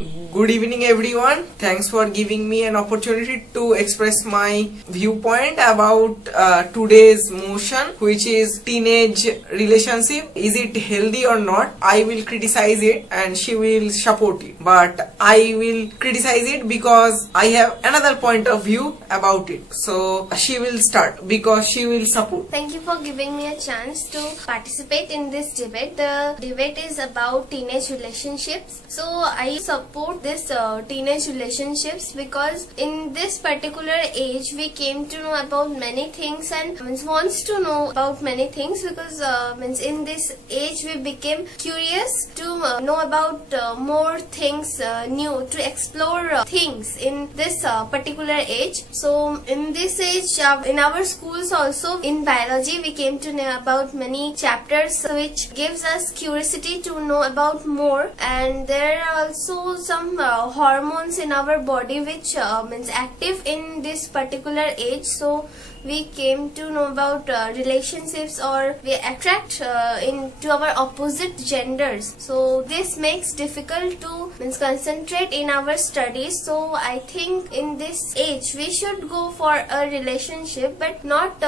Good evening everyone. Thanks for giving me an opportunity to express my viewpoint about today's motion, which is teenage relationship. Is it healthy or not? I will criticize it and she will support it. But I will criticize it because I have another point of view about it. So she will start because she will support. Thank you for giving me a chance to participate in this debate. The debate is about teenage relationships. So I support this teenage relationships because in this particular age we came to know about many things and wants to know about many things because in this age we became curious to know about more things new, to explore things in this particular age. So in this age, in our schools also in biology we came to know about many chapters which gives us curiosity to know about more, and there are also some hormones in our body which means active in this particular age. So we came to know about relationships, or we attract into our opposite genders. So this makes difficult to concentrate in our studies. So I think in this age we should go for a relationship, but not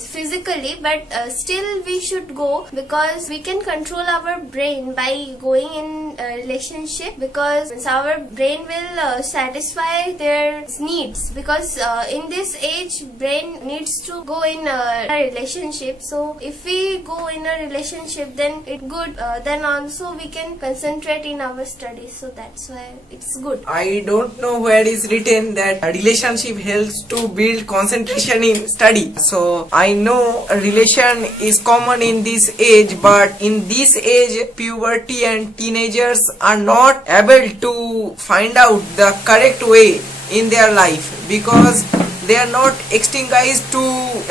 physically, but still we should go because we can control our brain by going in a relationship, because our brain will satisfy their needs, because in this age brain needs to go in a relationship. So if we go in a relationship, then it's good, then also we can concentrate in our studies. So that's why it's good. I don't know where is written that a relationship helps to build concentration in study. So I know a relation is common in this age, but in this age puberty and teenagers are not able to find out the correct way in their life because they are not extinguished to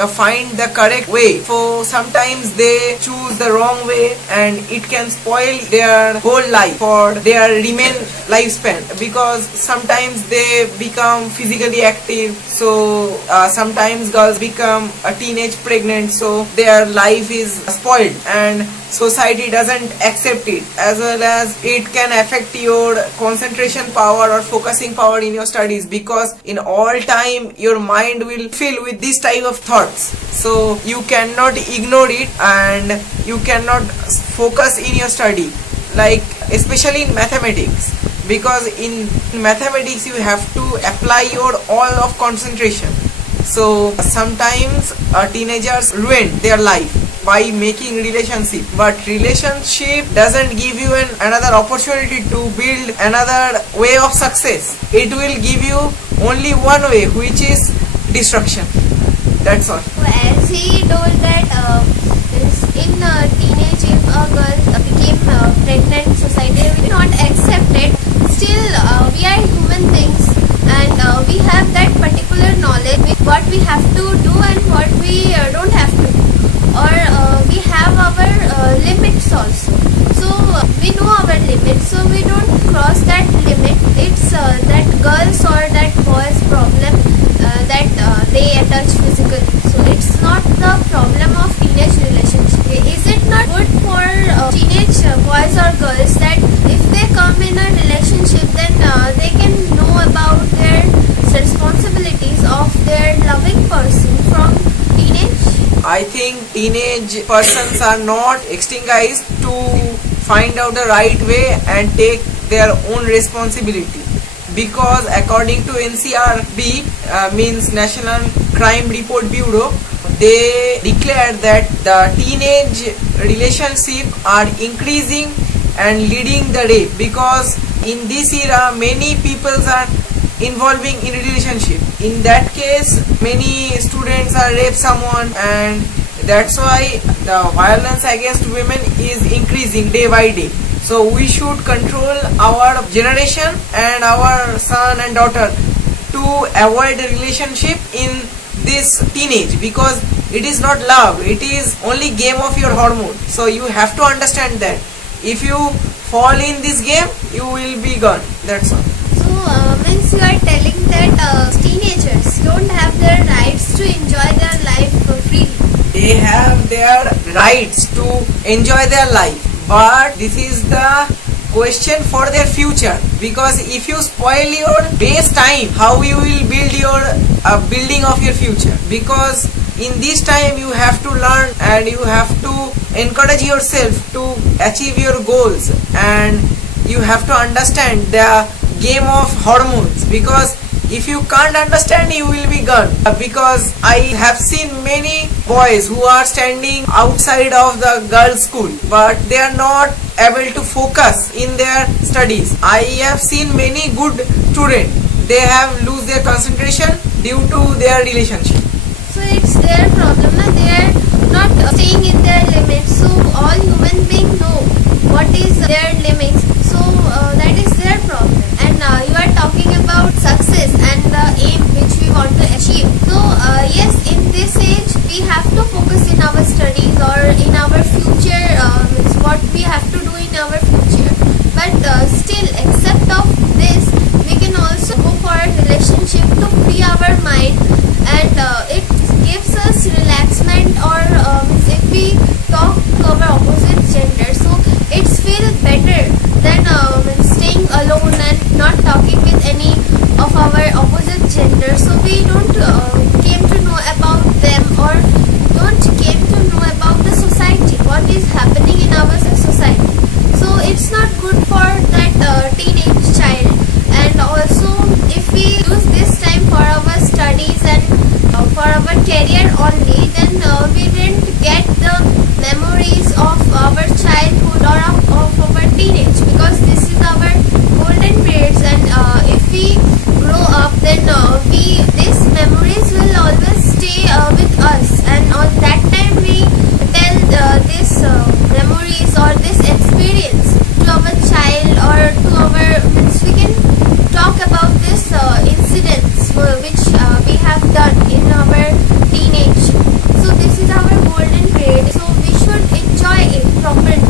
find the correct way. So sometimes they choose the wrong way and it can spoil their whole life for their remain lifespan, because sometimes they become physically active. So sometimes girls become a teenage pregnant, so their life is spoiled and society doesn't accept it, as well as it can affect your concentration power or focusing power in your studies, because in all time your mind will fill with this type of thoughts. So you cannot ignore it and you cannot focus in your study, like especially in mathematics, because in mathematics you have to apply your all of concentration. So sometimes teenagers ruin their life by making relationship, but relationship doesn't give you another opportunity to build another way of success. It will give you only one way, which is destruction. That's all. So as he told that in teenage, if a girl became pregnant, society will not accept it. Still we are human beings and we have that particular knowledge with what we have to do and what we don't have to do, or we have our limits also. So we know our limits, so we don't cross that limit. It's that girls or that boys problem that they attach physically. So it's not the problem of teenage relationship. Is it not good for teenage boys or girls that if they come in a relationship, then they can know about their responsibilities of their loving person from teenage? I think teenage persons are not extinguished to find out the right way and take their own responsibility, because according to NCRB, means National Crime Report Bureau, they declared that the teenage relationship are increasing and leading the rape, because in this era many people are involving in relationship. In that case many students are rape someone, and that's why the violence against women is increasing day by day. So we should control our generation and our son and daughter to avoid a relationship in this teenage, because it is not love, it is only game of your hormone. So you have to understand that if you fall in this game you will be gone. That's all. So means you are telling that teenagers don't have their rights to enjoy their life freely. They have their rights to enjoy their life, but this is the question for their future, because if you spoil your base time, how you will build your building of your future? Because in this time you have to learn and you have to encourage yourself to achieve your goals, and you have to understand the game of hormones, because if you can't understand, you will be gone. Because I have seen many boys who are standing outside of the girls' school, but they are not able to focus in their studies. I have seen many good students, they have lose their concentration due to their relationship. So it's their problem, na? They are not staying in their limits. So all human beings know what is their limits. So that is their problem. And you are talking about success and the aim which we want to achieve. So yes, in this age we have to focus in our studies or in our future. Means what we have to do in our future. But still, except of this, we can also go for a relationship to free our mind, and it gives us relaxment. Or if we talk to our opposite gender, so it's feel better than staying alone and not talking with any of our opposite gender. So we don't came to know about them, or don't came to know about the society, what is happening in our society. So it's not good for that teenage child. And also, if we use this time for our studies and for our career only, then we didn't get the memories of our childhood or of our teenage, because this is our golden periods. And if we grow up, then these memories will always stay with us, and on that time we tell this memories or this experience to our child, or to our means we can talk about this incidents which we have done in our teenage. So this is our golden period, so we should enjoy it properly.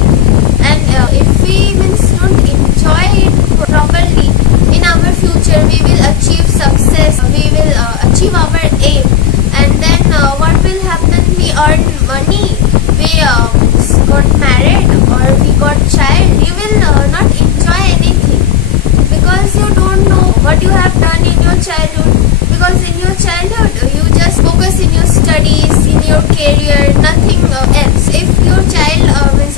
And if we don't enjoy it properly, in our future we will achieve success, we will achieve our aim. And then what will happen? We earn money, we got married, or we got child. You will not enjoy anything, because you don't know what you have done in your childhood. Because in your childhood you just focus in your studies, in your career, nothing else. If your child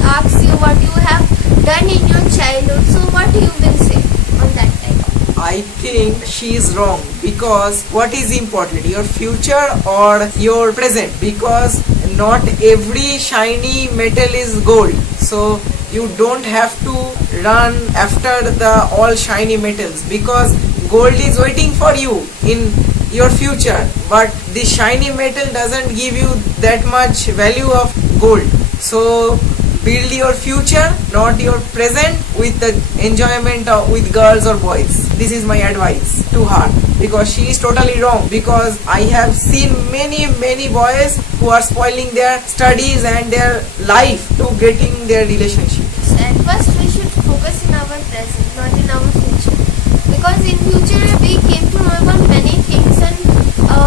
asks you what you have done in your childhood, so what you will say on that time? I think she is wrong, because what is important, your future or your present? Because not every shiny metal is gold, so you don't have to run after the all shiny metals, because gold is waiting for you in your future, but the shiny metal doesn't give you that much value of gold. So build your future, not your present, with the enjoyment with girls or boys. This is my advice to her, because she is totally wrong. Because I have seen many boys who are spoiling their studies and their life to getting their relationships. At first we should focus in our present, not in our future. Because in future we came to know about many things, and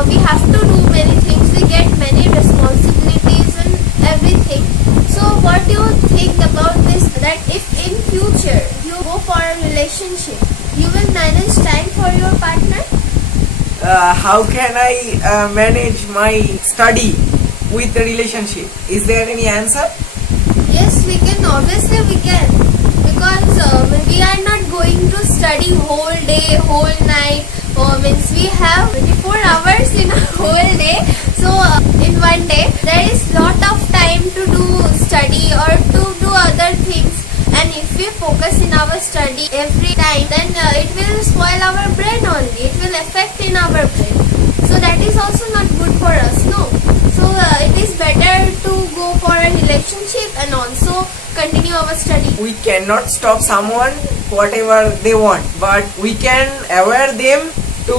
we have to do many things. We get many responsibilities and everything. So what do you think about this? That if in future you go for a relationship, you will manage time for your partner? How can I manage my study with the relationship? Is there any answer? Yes, we can. Obviously we can. Because we are not going to study whole day, whole night. Means we have 24 hours in a whole day. So in one day there is lot of time to do study or to do other things. And if we focus in our study every time, then it will spoil our brain only. It will affect in our brain. So that is also not good for us, no. So it is better to go for a relationship and also continue our study. We cannot stop someone whatever they want, but we can aware them to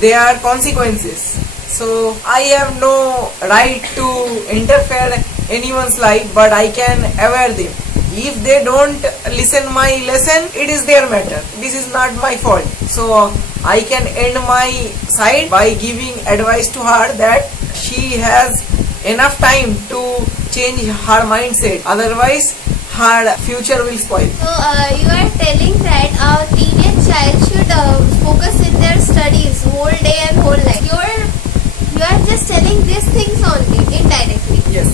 their consequences. So I have no right to interfere anyone's life, but I can aware them. If they don't listen my lesson, it is their matter. This is not my fault. So I can end my side by giving advice to her that she has enough time to change her mindset. Otherwise, her future will spoil. So you are telling that a teenage child should focus in their studies whole day and whole life. You are just telling these things only indirectly. Yes,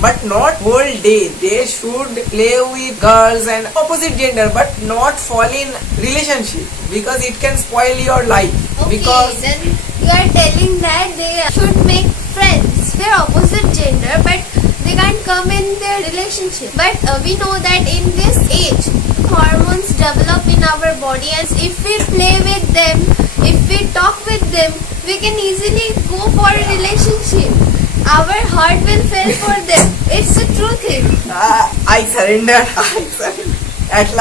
but not whole day. They should play with girls and opposite gender, but not fall in relationship because it can spoil your life. Okay, Because then you are telling that they should make friends. They're opposite gender, but they can't come in their relationship. But we know that in this age, hormones develop in our body, and if we play with them, if we talk with them, we can easily go for a relationship. Our heart will fail for them. It's a true thing. I surrender. I surrender. At last.